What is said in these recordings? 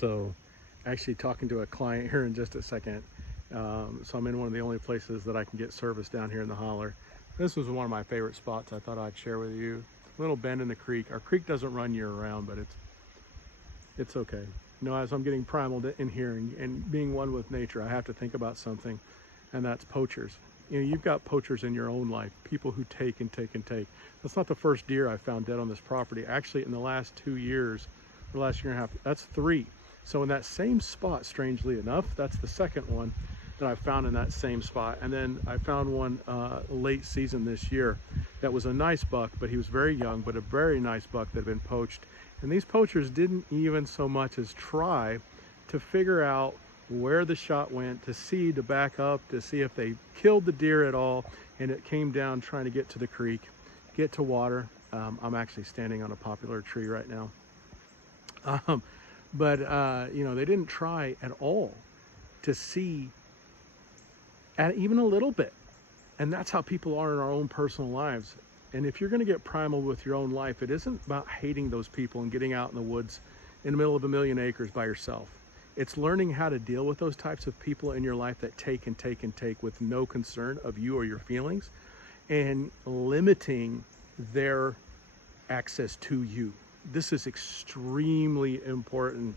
So actually talking to a client here in just a second. So I'm in one of the only places that I can get service down here in the holler. This was one of my favorite spots I thought I'd share with you. Little bend in the creek. Our creek doesn't run year round, but it's okay. You know, as I'm getting primal in here and being one with nature, I have to think about something, and that's poachers. You know, you've got poachers in your own life, people who take and take and take. That's not the first deer I found dead on this property. Actually, in the last 2 years, or last year and a half, that's 3. So in that same spot, strangely enough, that's the second one that I found in that same spot. And then I found one late season this year that was a nice buck, but he was very young, but a very nice buck that had been poached. And these poachers didn't even so much as try to figure out where the shot went, to back up, to see if they killed the deer at all. And it came down trying to get to the creek, get to water. I'm actually standing on a poplar tree right now. You know, they didn't try at all to see at even a little bit. And that's how people are in our own personal lives. And if you're going to get primal with your own life, it isn't about hating those people and getting out in the woods in the middle of 1,000,000 acres by yourself. It's learning how to deal with those types of people in your life that take and take and take with no concern of you or your feelings, and limiting their access to you. This is extremely important.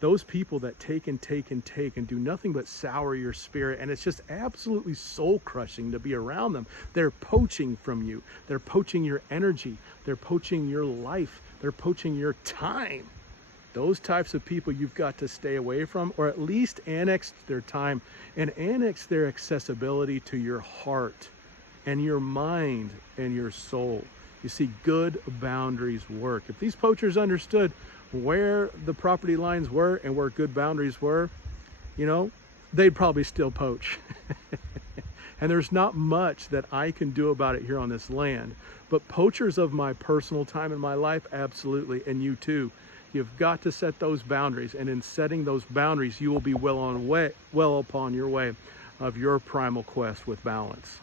Those people that take and take and take and do nothing but sour your spirit, and it's just absolutely soul crushing to be around them. They're poaching from you. They're poaching your energy. They're poaching your life. They're poaching your time. Those types of people you've got to stay away from, or at least annex their time and annex their accessibility to your heart and your mind and your soul. You see, good boundaries work. If these poachers understood where the property lines were and where good boundaries were, you know, they'd probably still poach. And there's not much that I can do about it here on this land. But poachers of my personal time in my life, absolutely, and you too. You've got to set those boundaries, and in setting those boundaries, you will be well upon your way of your primal quest with balance.